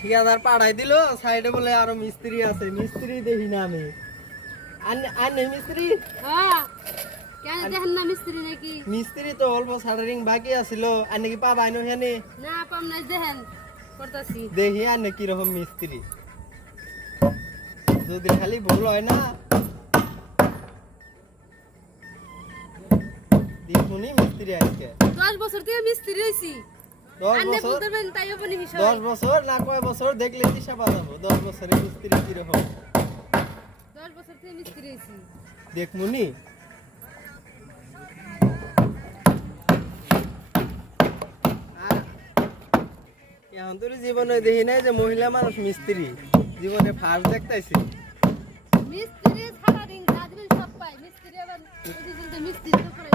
ঠিকাদার পাঠাই দিল সাইডে বলে আরো মিস্ত্রি আছে, মিস্ত্রি দেখি না আমি। আনে মিস্ত্রি? হ্যাঁ, কেন দেখেন না মিস্ত্রি নাকি? মিস্ত্রি তো অল্প শাটারিং বাকি আছিল, আনে কি পাবাই না হেনে? না পাম নাই, দেখেন করতেছি। দেখি আনে কিরকম মিস্ত্রি, যদি খালি ভুল হয় না দেখুনি মিস্ত্রি আজকে 10 বছর থেকে মিস্ত্রি হইছি। 10 আন্নে বছর, বলতে পারেন তাই আপনি বিষয়। 10 বছর না কয় বছর দেখলে দিশা পাওয়া যাবো 10 বছরে মিস্ত্রি কিরকম 10 বছর থেকে মিস্ত্রি হইছি। দেখমুনি। এখন তোর জীবনে দেখি নাই যে মহিলা মানুষ মিস্ত্রি, জীবনে ফার্স্ট দেখতেছি। মিস্ত্রি সারা দিন কাজ করে সব পায়, মিস্ত্রি আবার মিস্ত্রি তো করে